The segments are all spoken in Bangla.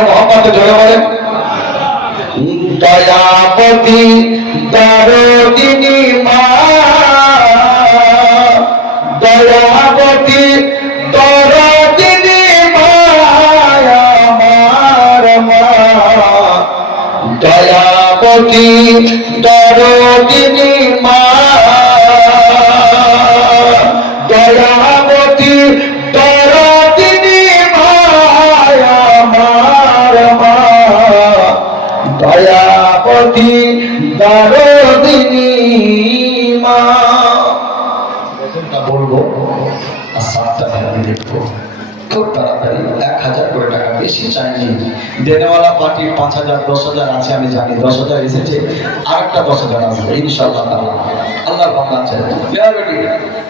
আল্লাহর মহব্বতে জোরে বলেন দয়াপতি দরদিনী মা, দয়াপতি দরদিনী মা আমার মা, দয়াপতি দরদিনী মা, দয়াপতি দরদিনী মা আমার মা, দয়াপতি দরদিনী মা। বলবো আর সাতটা আমি দেখবো খুব তাড়াতাড়ি। 1000 করে টাকা, বেশি চাইনি। দেনেওয়ালা পার্টি 5000 10,000 আছে আমি জানি, 10,000 এসেছে, আরেকটা 10,000 আসবে ইনশাআল্লাহ। আল্লাহর বান্দা আছে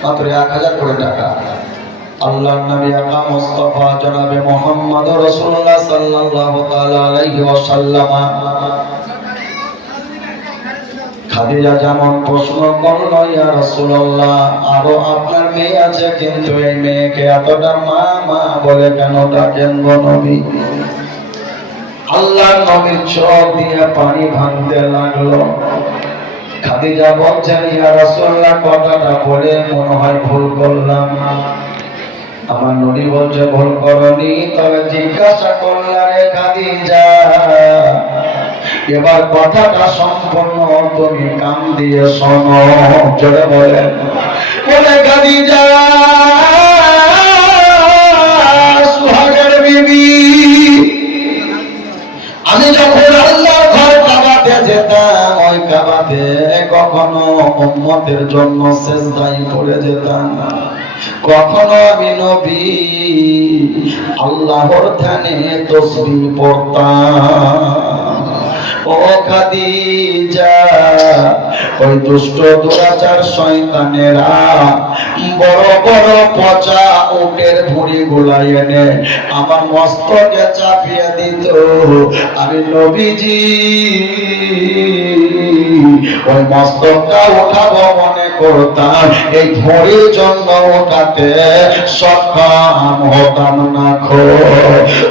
মাত্র 1000 করে টাকা। আল্লাহর নবী আকা মুস্তাফা জনাবে মুহাম্মদ রাসূলুল্লাহ সাল্লাল্লাহু তাআলা আলাইহি ওয়াসাল্লাম খাদিজা যেমন প্রশ্ন করল, ইয়া রাসূলুল্লাহ আরো আপনার মেয়ে আছে, কিন্তু এই মেয়েকে এতটা মা মা বলে কেন ডাকেন গো নবী? আল্লাহর নবীর চোখ দিয়ে পানি ভাঙতে লাগলো। খাদিজা বলছেন, ইয়া রাসূলুল্লাহ কথাটা বলে মনে হয় ভুল করলাম। আমার নবী বলছে, ভুল করনি, তবে জিজ্ঞাসা করলা রে খাদিজা, এবার কথাটা সম্পূর্ণ তুমি কান দিয়ে শোনো। জোরে বলেন, বলে খাদিজা সুহাগের বিবি, আমি যখন আল্লাহর ঘর কাবাতে যেতাম, ওই কাবাতে কখনো উম্মতের জন্য সিজদায় পড়ে যেতাম না, কখনো আমি নবী আল্লাহর ধ্যানে তাসবিহ পড়তাম। ও খাদিজা, ওই দুষ্ট দুরাচার শয়তানেরা বড় বড় পচা উটের ভুঁড়ি গুলাই এনে আমার মস্তকে চাপিয়ে দিত। আমি নবীজি ওই মস্তকটা উঠাবো মনে করতাম, এই ভুঁড়ির জন্য ওঠাতে সক্ষম হতাম না।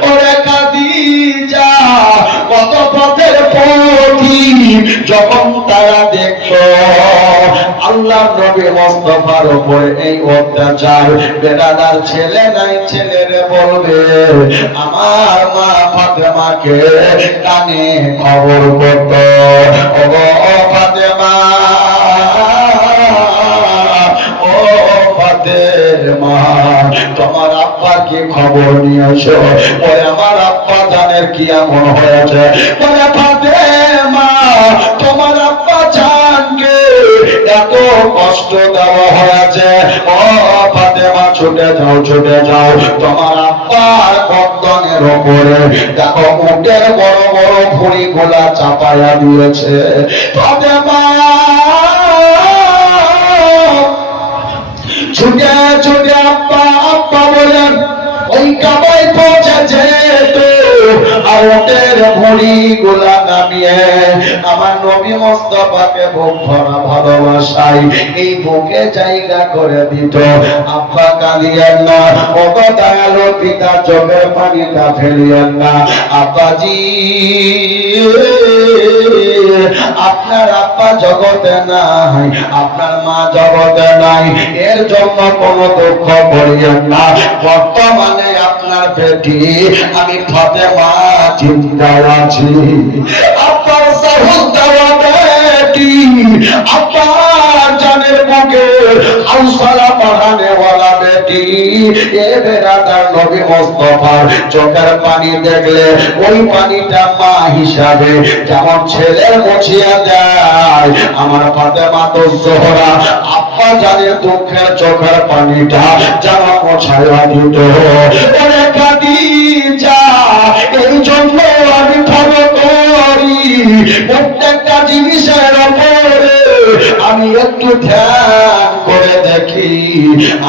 ওরে খাদিজা, কত পথের পথি যখন তারা দেখলো আল্লাহ নবী মুস্তাফার উপরে এই অত্যাচার, বেরাদার ছেলে নাই, ছেলেরে বলবে আমার মা ফাতেমাকে কানে খবর করত, ও ফাতেমা, ও ফাতেমা, তোমার আব্বার কি খবর নিয়েছো? ওই আমার আব্বা জানের কি এমন হয়েছে? বলে ফাতেমা, তোমার আব্বা জানকে এত কষ্ট দেওয়া হয়েছে। ও ফাতেমা, ছুটে যাও, ছুটে যাও, তোমার আব্বার গর্দনের ওপরে দেখো উটের বড় বড় ভুঁড়ি গুলা চাপায়া দিয়েছে। ফাতেমা ছুটে ছুটে আব্বা আব্বা বলেন ওই কাবায় পৌঁছেছে তো, আর উটের ভুঁড়ি গুলা নামিয়ে আমার নবী মুস্তাফাকে বুক ভরা ভালোবাসায় এই বুকে জায়গা করে দিত। আব্বা কাঁদিয়েন না, ও তো দয়ালু পিতা, চোখের পানিটা ফেলিয়েন না। আব্বাজি, আপনার আব্বা জগতে নাই, আপনার মা জগতে নাই, এর জন্য কোনো দুঃখ করিয়েন না। বর্তমানে আপনার বেটি আমি ফাতেমা জিন্দাও আছি। আপনার সাহস দেওয়া বেটি, আপনার জানের বুকে আউসালা পাঠানেওয়ালা বেটি, এ বেরাদার নবী মুস্তাফার চোখের পানি দেখলে ওই পানিটা মা হিসাবে যেমন ছেলের মুছিয়া দেয়, আমার ফাতেমা তো জোহরা আব্বা জানের দুঃখের চোখের পানিটা যেন মোছায়া দিত। ওরে খাদিজা, এই জন্য আমি ফলো করি প্রত্যেকটা জিনিসের উপরে আমি একটু ধ্যান করে দেখি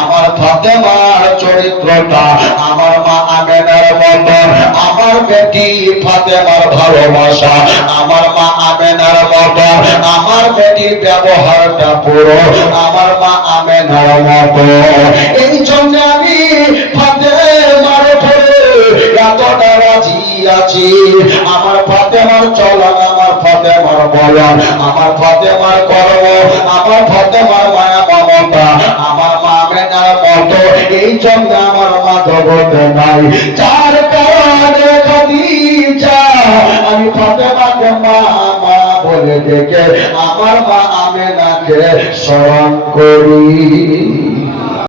আমার ফাতেমার চরিত্রটা আমার মা আমেনার মতো, আমার বেটি ফাতেমার ভালোবাসা আমার মা আমেনার মতো, আমার বেটির ব্যবহারটা পুরো আমার মা আমেনার মতো। এই জন্য আমি ফাতেমার উপরে এতটা রাজি আছি। আমার ফাতেমার চলন, আমার ফাতেমার বলন, আমার ফাতেমার কর্ম, আমার ফাতেমার মায়া মমতা আমার মা আমেনার মতো এই জন্য আমার মা জগতে নাই। যার কারণে খাদিজা আমি ফাতেমাকে মা মা বলে ডেকে আমার মা আমেনাকে স্মরণ করি।